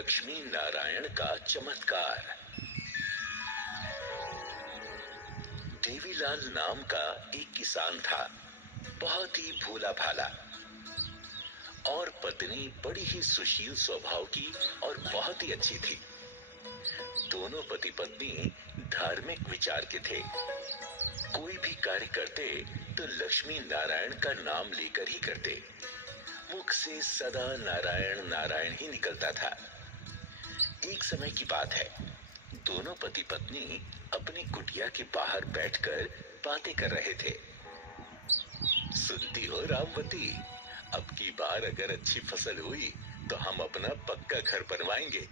लक्ष्मी नारायण का चमत्कार। देवीलाल नाम का एक किसान था, बहुत ही भोला भाला, और पत्नी बड़ी ही सुशील स्वभाव की और बहुत ही अच्छी थी। दोनों पति पत्नी धार्मिक विचार के थे। कोई भी कार्य करते तो लक्ष्मी नारायण का नाम लेकर ही करते। मुख से सदा नारायण नारायण ही निकलता था। एक समय की बात है, दोनों पति पत्नी अपनी कुटिया के बाहर बैठकर बातें कर रहे थे। सुनती हो रामवती, अब की बार अगर अच्छी फसल हुई तो हम अपना पक्का घर बनवाएंगे।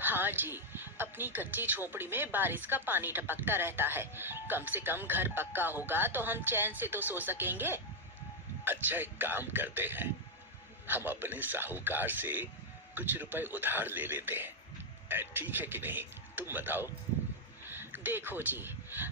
हाँ जी, अपनी कच्ची झोपड़ी में बारिश का पानी टपकता रहता है। कम से कम घर पक्का होगा तो हम चैन से तो सो सकेंगे। अच्छा, एक काम करते हैं, हम अपने साहूकार से कुछ रुपए उधार ले लेते हैं। ठीक है कि नहीं, तुम बताओ। देखो जी,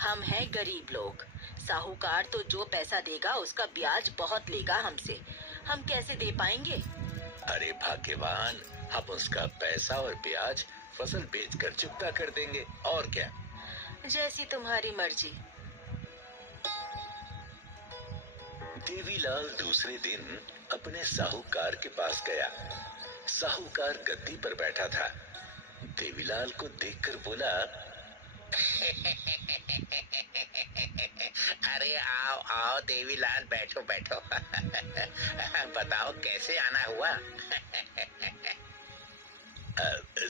हम हैं गरीब लोग। साहूकार तो जो पैसा देगा उसका ब्याज बहुत लेगा हमसे। हम कैसे दे पाएंगे? अरे भाग्यवान, हम उसका पैसा और ब्याज फसल बेचकर चुकता कर देंगे, और क्या। जैसी तुम्हारी मर्जी। देवीलाल दूसरे दिन अपने साहूकार के पास गया। साहूकार गद्दी पर बैठा था। देवीलाल को देखकर बोला, अरे आओ आओ देवीलाल, बैठो बैठो। बताओ कैसे आना हुआ।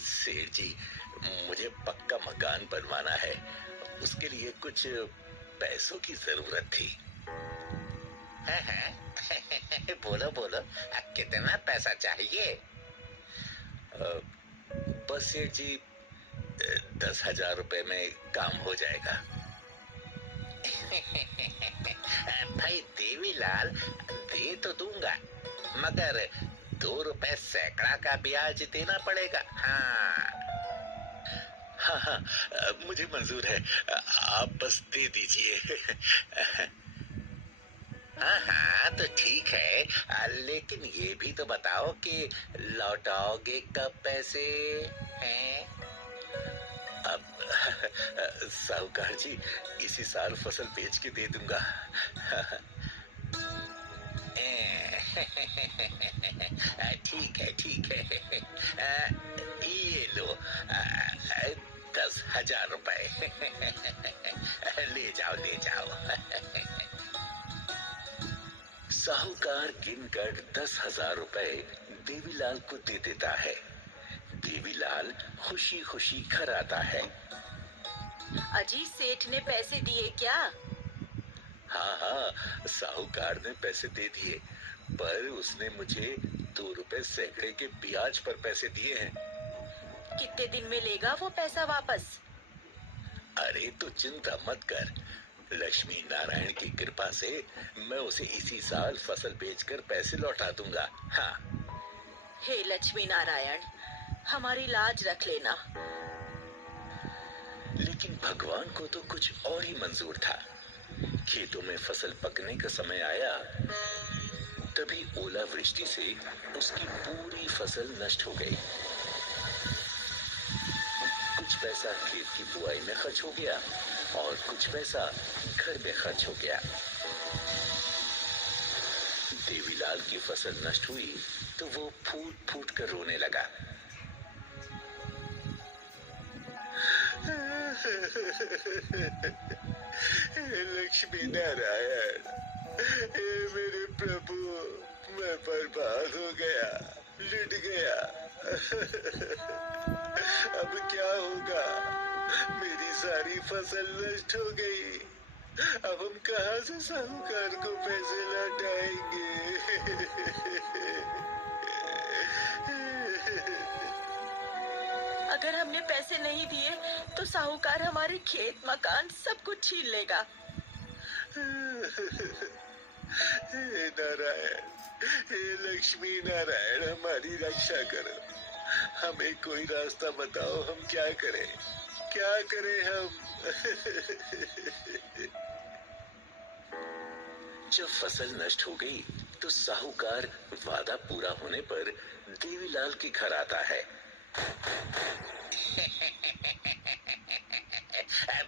सेठ जी, मुझे पक्का मकान बनवाना है, उसके लिए कुछ पैसों की जरूरत थी। बोलो बोलो, कितना पैसा चाहिए? बस सेठ जी, 10,000 रुपए में काम हो जाएगा। भाई देवीलाल, दे तो दूंगा, मगर 2 रुपए सैकड़ा का ब्याज देना पड़ेगा। हाँ हाँ हाँ, मुझे मंजूर है, आप बस दे दीजिए। हाँ हाँ, तो ठीक है, लेकिन ये भी तो बताओ कि लौटाओगे कब पैसे हैं? अब साहूकार जी, इसी साल फसल बेच के दे दूंगा। ठीक है ठीक है। ये लो 10,000 रुपए। ले जाओ ले जाओ। साहूकार गिनकर 10,000 रुपए देवीलाल को दे देता है। देवीलाल खुशी खुशी घर आता है। अजी, सेठ ने पैसे दिए क्या? हाँ हाँ, साहूकार ने पैसे दे दिए, पर उसने मुझे 2 रुपए सैकड़े के ब्याज पर पैसे दिए हैं। कितने दिन में लेगा वो पैसा वापस? अरे तो चिंता मत कर, लक्ष्मी नारायण की कृपा से मैं उसे इसी साल फसल बेचकर पैसे लौटा दूंगा। हाँ। हे लक्ष्मी नारायण, हमारी लाज रख लेना। लेकिन भगवान को तो कुछ और ही मंजूर था। खेतों में फसल पकने का समय आया, तभी ओलावृष्टि से उसकी पूरी फसल नष्ट हो गई। कुछ पैसा खेत की बुआई में खर्च हो गया और कुछ पैसा घर में खर्च हो गया। देवीलाल की फसल नष्ट हुई तो वो फूट फूट कर रोने लगा। लक्ष्मी नारायण, हे मेरे प्रभु, मैं बर्बाद हो गया, लुट गया। अब क्या होगा? मेरी सारी फसल नष्ट हो गई। अब हम कहाँ से साहूकार को पैसे लौटाएंगे? अगर हमने पैसे नहीं दिए तो साहूकार हमारे खेत मकान सब कुछ छीन लेगा। हे नारायण, हे लक्ष्मी नारायण, हमारी रक्षा करो। हमें कोई रास्ता बताओ, हम क्या करें, क्या करें हम? जब फसल नष्ट हो गई तो साहूकार वादा पूरा होने पर देवीलाल के घर आता है।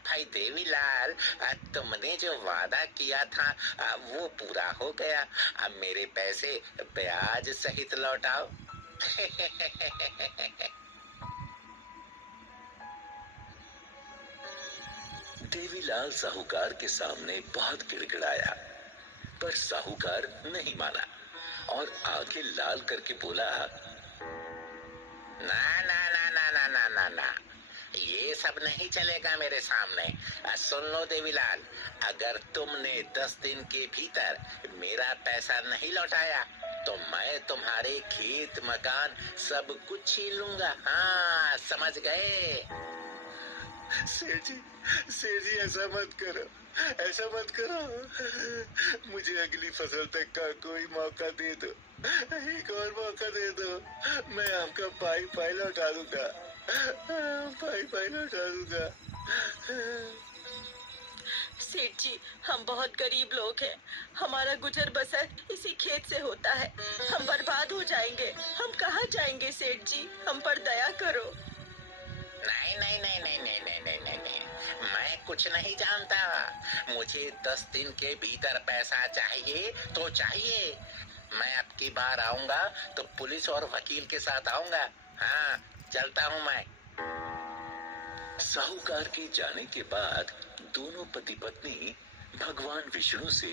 भाई देवीलाल, तुमने जो वादा किया था वो पूरा हो गया। अब मेरे पैसे ब्याज सहित लौटाओ। देवीलाल साहूकार के सामने बहुत गिड़गिड़ाया, पर साहूकार नहीं माना और आंखें लाल करके बोला, ना ना ना ना ना ना ना ना, ये सब नहीं चलेगा मेरे सामने। सुन लो देवीलाल, अगर तुमने 10 दिन के भीतर मेरा पैसा नहीं लौटाया तो मैं तुम्हारे खेत मकान सब कुछ छीन लूंगा। हाँ, समझ गए? सेठ जी ऐसा मत करो, ऐसा मत करो। मुझे अगली फसल तक का कोई मौका दे दो, एक और मौका दे दो। मैं आपका पाई लौटा दूंगा, पाई लौटा दूंगा। सेठ जी, हम बहुत गरीब लोग हैं। हमारा गुजर बसर इसी खेत से होता है। हम बर्बाद हो जाएंगे। हम कहाँ जाएंगे सेठ जी? हम पर दया करो। नहीं नहीं नहीं नहीं नहीं नहीं नहीं नहीं नहीं, मैं कुछ नहीं जानता। मुझे 10 दिन के भीतर पैसा चाहिए तो चाहिए। मैं अब की बार आऊंगा तो पुलिस और वकील के साथ आऊंगा। हाँ, चलता हूँ मैं। साहूकार के जाने के बाद दोनों पति पत्नी भगवान विष्णु से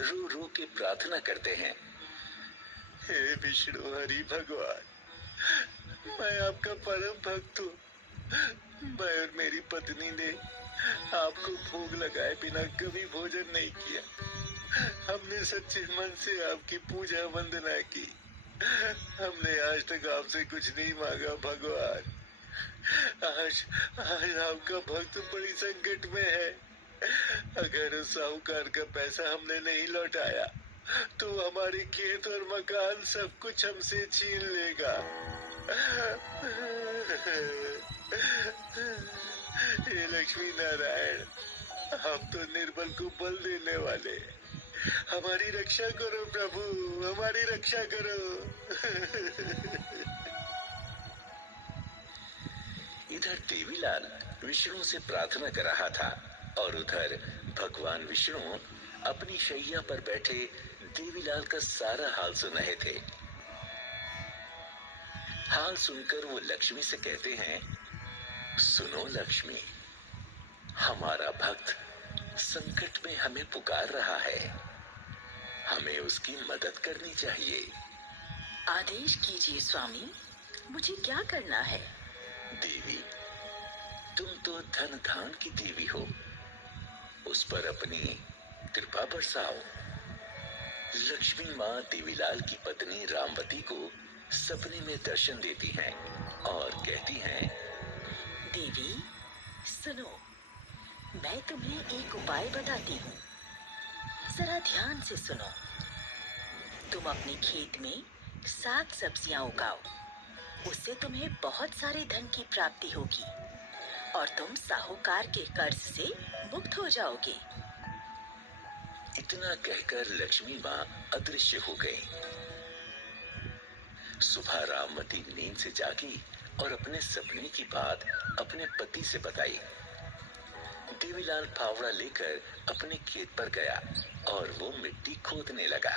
रो रो के प्रार्थना करते हैं, हे विष्णु हरि भगवान, मैं आपका परम भक्त हूँ। मैं और मेरी पत्नी ने आपको भोग लगाए बिना कभी भोजन नहीं किया। हमने सच्चे मन से आपकी पूजा वंदना की। हमने आज तक आपसे कुछ नहीं मांगा भगवान। आज आज आपका भक्त बड़ी संकट में है। अगर उस साहूकार का पैसा हमने नहीं लौटाया तो हमारे खेत और मकान सब कुछ हमसे छीन लेगा। हे लक्ष्मी नारायण, आप तो निर्बल को बल देने वाले। हमारी रक्षा करो प्रभु, हमारी रक्षा करो। इधर देवीलाल विष्णु से प्रार्थना कर रहा था और उधर भगवान विष्णु अपनी शैया पर बैठे देवीलाल का सारा हाल सुन रहे थे। हाल सुनकर वो लक्ष्मी से कहते हैं, सुनो लक्ष्मी, हमारा भक्त संकट में हमें पुकार रहा है, हमें उसकी मदद करनी चाहिए। आदेश कीजिए स्वामी, मुझे क्या करना है? देवी, तुम तो धन धान की देवी हो, उस पर अपनी कृपा बरसाओ। लक्ष्मी माँ देवीलाल की पत्नी रामवती को सपने में दर्शन देती हैं और कहती हैं, देवी सुनो, मैं तुम्हें एक उपाय बताती हूँ, जरा ध्यान से सुनो। तुम अपने खेत में साग सब्जियां उगाओ, उससे तुम्हें बहुत सारे धन की प्राप्ति होगी और तुम साहूकार के कर्ज से मुक्त हो जाओगे। इतना कहकर लक्ष्मी माँ अदृश्य हो गई। सुबह रामवती नींद से जागी और अपने सपने की बात अपने पति से बताई। देवीलाल फावड़ा लेकर अपने खेत पर गया और वो मिट्टी खोदने लगा।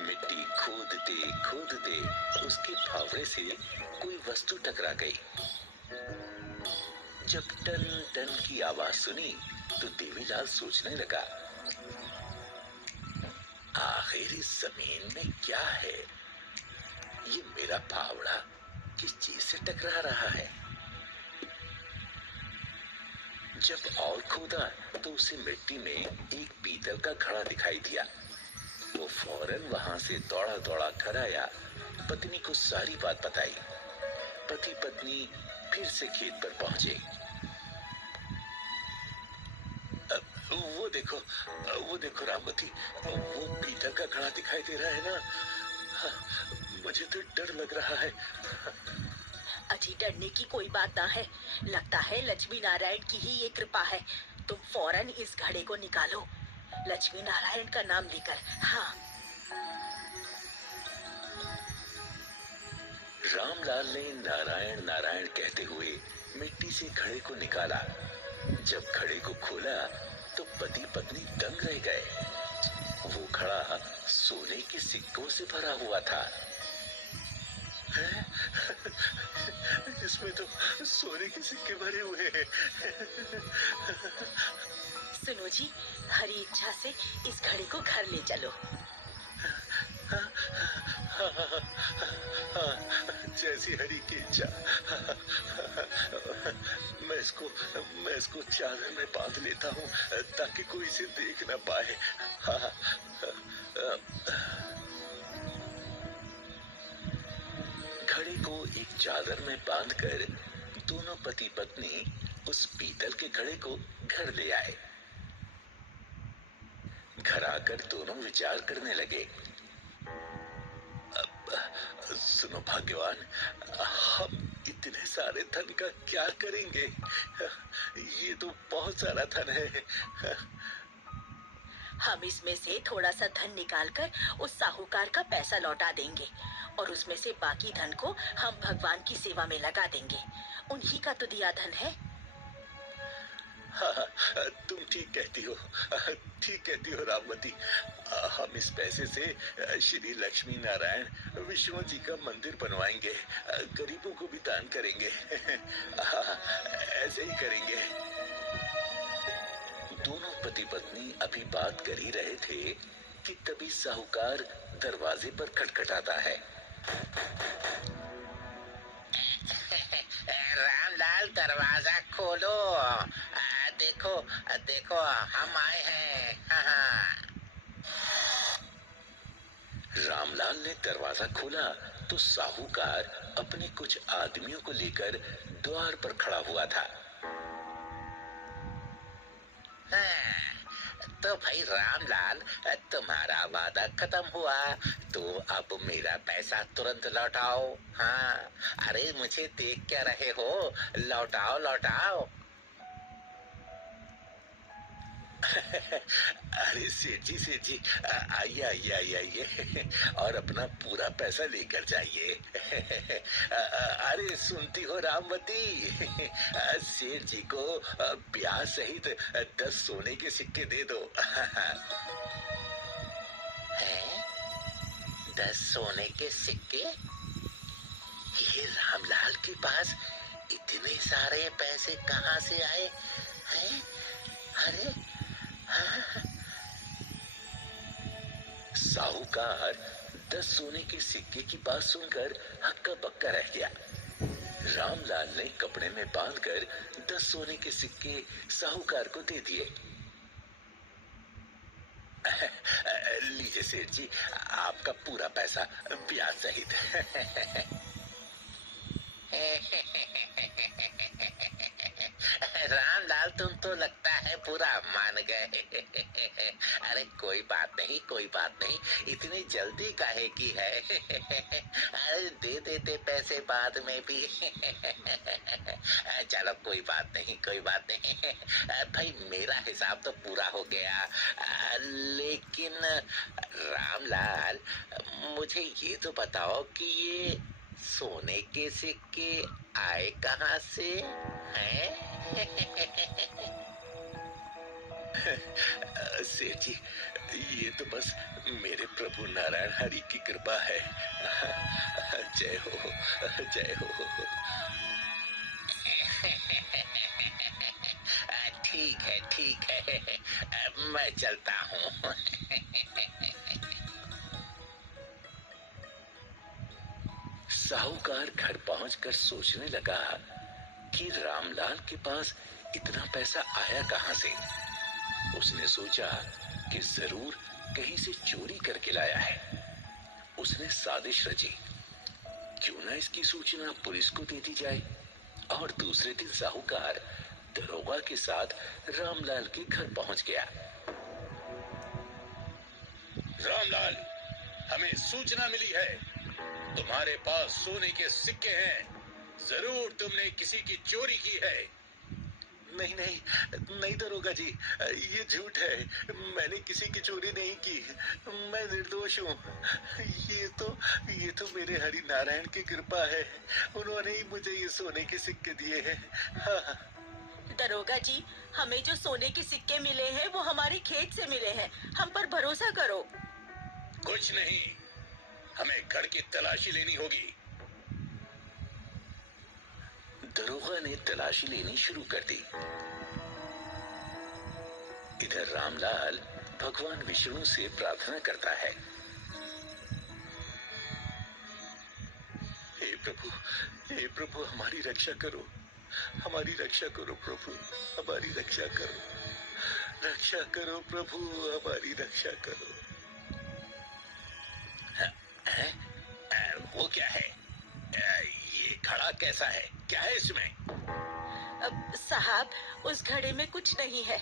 मिट्टी खोदते खोदते उसके फावड़े से कोई वस्तु टकरा गई। जब टन टन की आवाज सुनी तो देवीलाल सोचने लगा, आखिर इस जमीन में क्या है? ये मेरा फावड़ा किस चीज से टकरा रहा है? जब और खोदा तो उसे मिट्टी में एक पीतल का घड़ा दिखाई दिया। वो फौरन वहां से दौड़ा दौड़ा घर आया, पत्नी को सारी बात बताई। पति पत्नी फिर से खेत पर पहुंचे। वो देखो रामवती, वो पीतल का घड़ा दिखाई दे रहा है ना? मुझे तो डर लग रहा है। अजी, डरने की कोई बात ना है। लगता है लक्ष्मी नारायण की ही ये कृपा है। तुम फौरन इस घड़े को निकालो, लक्ष्मी नारायण का नाम लेकर। हाँ। रामलाल ने नारायण नारायण कहते हुए मिट्टी से घड़े को निकाला। जब घड़े को खोला तो पति पत्नी दंग रह गए। वो घड़ा सोने के सिक्कों से भरा हुआ था। इसमें तो सोने के सिक्के भरे हुए हैं। सुनो जी, हरी इच्छा से इस घड़े को घर ले चलो। जैसी हरी की इच्छा। मैं इसको चादर में बांध लेता हूँ ताकि कोई इसे देख न पाए। घड़े को एक चादर में बांधकर दोनों पति पत्नी उस पीतल के घड़े को घर ले आए। घर आकर दोनों विचार करने लगे। सुनो भाग्यवान, हम इतने सारे धन का क्या करेंगे? ये तो बहुत सारा धन है। हम इसमें से थोड़ा सा धन निकालकर उस साहूकार का पैसा लौटा देंगे और उसमें से बाकी धन को हम भगवान की सेवा में लगा देंगे। उन्हीं का तो दिया धन है। हाँ, तुम ठीक कहती हो रामवती। हम इस पैसे से श्री लक्ष्मी नारायण विष्णु जी का मंदिर बनवाएंगे, गरीबों को भी दान करेंगे। हाँ, ऐसे ही करेंगे। दोनों पति पत्नी अभी बात कर ही रहे थे कि तभी साहूकार दरवाजे पर खटखटाता है। रामलाल, दरवाजा खोलो। देखो देखो, हम आए हैं। हाँ। रामलाल ने दरवाजा खोला तो साहूकार अपने कुछ आदमियों को लेकर द्वार पर खड़ा हुआ था। तो भाई रामलाल, तुम्हारा वादा खत्म हुआ, तो अब मेरा पैसा तुरंत लौटाओ। हाँ, अरे मुझे देख क्या रहे हो? लौटाओ लौटाओ। अरे सेठ जी, आइए आइए आइए आइए और अपना पूरा पैसा लेकर जाइए। अरे सुनती हो रामवती, सेठ जी को ब्याज सहित 10 सोने के सिक्के दे दो। हैं? 10 सोने के सिक्के? ये रामलाल के पास इतने सारे पैसे कहाँ से आए हैं? अरे साहूकार 10 सोने के सिक्के की बात सुनकर हक्का बक्का रह गया। रामलाल ने कपड़े में बांधकर 10 सोने के सिक्के साहूकार को दे दिए। लीजिए सेठ जी, आपका पूरा पैसा ब्याज सहित। रामलाल, तुम तो लगता है पूरा मान गए। अरे कोई बात नहीं, कोई बात नहीं, इतनी जल्दी काहे की है? अरे दे देते पैसे बाद में भी। चलो कोई बात नहीं, कोई बात नहीं। भाई मेरा हिसाब तो पूरा हो गया। लेकिन रामलाल, मुझे ये तो बताओ कि ये सोने के सिक्के आए कहाँ से हैं? सेठ जी, ये तो बस मेरे प्रभु नारायण हरि की कृपा है। जय हो, जय हो। ठीक है, मैं चलता हूँ। साहूकार घर पहुंचकर सोचने लगा कि रामलाल के पास इतना पैसा आया कहां से। उसने सोचा कि जरूर कहीं से चोरी करके लाया है। उसने साजिश रची, क्यों ना इसकी सूचना पुलिस को दे दी जाए। और दूसरे दिन साहूकार दरोगा के साथ रामलाल के घर पहुंच गया। रामलाल, हमें सूचना मिली है, तुम्हारे पास सोने के सिक्के हैं। जरूर तुमने किसी की चोरी की है। नहीं नहीं नहीं दरोगा जी, ये झूठ है। मैंने किसी की चोरी नहीं की। मैं निर्दोष हूँ। ये तो मेरे हरि नारायण की कृपा है। उन्होंने ही मुझे ये सोने के सिक्के दिए हैं। हाँ। दरोगा जी, हमें जो सोने के सिक्के मिले हैं वो हमारे खेत से मिले हैं। हम पर भरोसा करो। कुछ नहीं, हमें घर की तलाशी लेनी होगी। दरोगा ने तलाशी लेनी शुरू कर दी। इधर रामलाल भगवान विष्णु से प्रार्थना करता है, हे प्रभु हमारी रक्षा करो, हमारी रक्षा करो प्रभु, हमारी रक्षा करो, रक्षा करो प्रभु, हमारी रक्षा करो। है? वो क्या है? ये घड़ा कैसा है? क्या है इसमें? अब साहब, उस घड़े में कुछ नहीं है।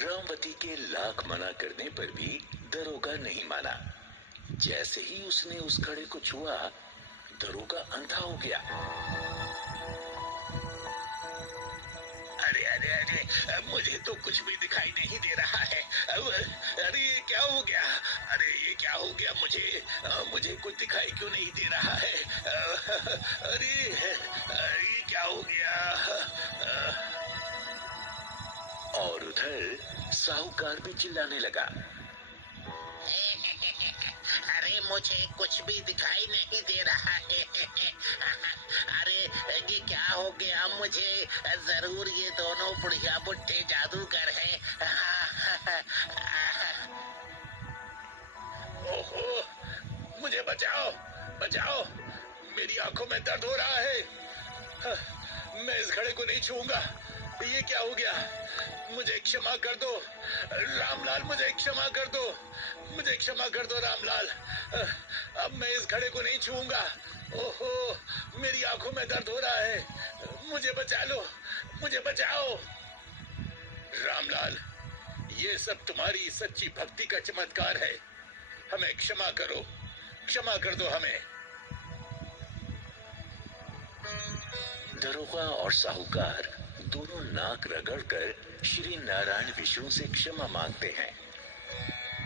रामवती के लाख मना करने पर भी दरोगा नहीं माना। जैसे ही उसने उस घड़े को छुआ, दरोगा अंधा हो गया। अरे अरे अरे, मुझे तो कुछ भी दिखाई नहीं दे रहा है। अरे ये क्या हो गया? अरे ये क्या हो गया? मुझे कुछ दिखाई क्यों नहीं दे रहा है? अरे ये क्या हो गया? और उधर साहूकार भी चिल्लाने लगा, अरे मुझे कुछ भी दिखाई नहीं दे रहा है। अरे ये क्या हो गया? मुझे जरूर ये दोनों बुढ़िया बुढ़े जादूगर हैं। ओहो, मुझे बचाओ, बचाओ, मेरी आंखों में दर्द हो रहा है। मैं इस घड़े को नहीं छूऊंगा। ये क्या हो गया? मुझे क्षमा कर दो रामलाल, मुझे क्षमा कर दो, मुझे क्षमा कर दो रामलाल। अब मैं इस घड़े को नहीं छूऊंगा। ओहो, मेरी आंखों में दर्द हो रहा है। मुझे बचा लो, मुझे बचाओ। रामलाल, ये सब तुम्हारी सच्ची भक्ति का चमत्कार है। हमें क्षमा करो, क्षमा कर दो हमें। दरोगा और साहूकार दोनों नाक रगड़कर श्री नारायण विष्णु से क्षमा मांगते हैं।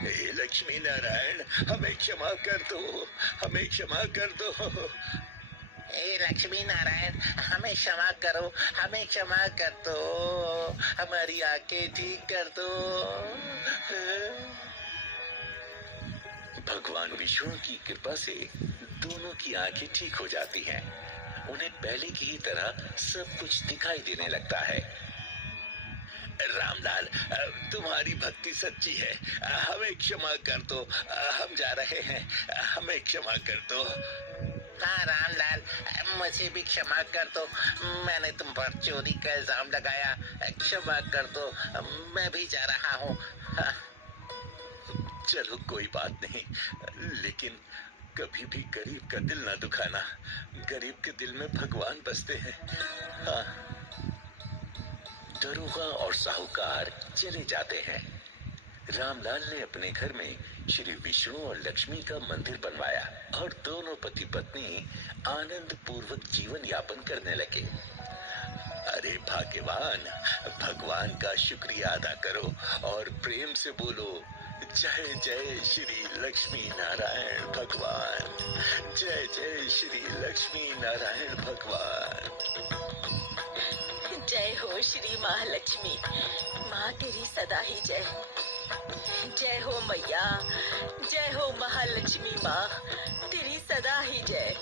हे लक्ष्मी नारायण, हमें क्षमा कर दो, हमें क्षमा कर दो। हे लक्ष्मी नारायण, हमें क्षमा करो, हमें क्षमा कर दो, हमारी आंखें ठीक कर दो। भगवान विष्णु की कृपा से दोनों की आंखें ठीक हो जाती हैं। उन्हें पहले की तरह सब कुछ दिखाई देने लगता है। रामलाल, तुम्हारी भक्ति सच्ची है। हमें क्षमा कर दो, हम जा रहे हैं, हमें क्षमा कर दो। हाँ रामलाल, मुझे भी क्षमा कर दो। मैंने तुम पर चोरी का इल्जाम लगाया, क्षमा कर दो, मैं भी जा रहा हूँ। हाँ। चलो कोई बात नहीं, लेकिन कभी भी गरीब का दिल ना दुखाना। गरीब के दिल में भगवान बसते हैं। हाँ। दरोगा और साहूकार चले जाते हैं। रामलाल ने अपने घर में श्री विष्णु और लक्ष्मी का मंदिर बनवाया और दोनों पति पत्नी आनंद पूर्वक जीवन यापन करने लगे। अरे भाग्यवान, भगवान का शुक्रिया अदा करो और प्रेम से बोलो, जय जय श्री लक्ष्मी नारायण भगवान, जय जय श्री लक्ष्मी नारायण भगवान। जय हो श्री महालक्ष्मी, माँ तेरी सदा ही जय। जय हो मैया, जय हो महालक्ष्मी माँ, तेरी सदा ही जय।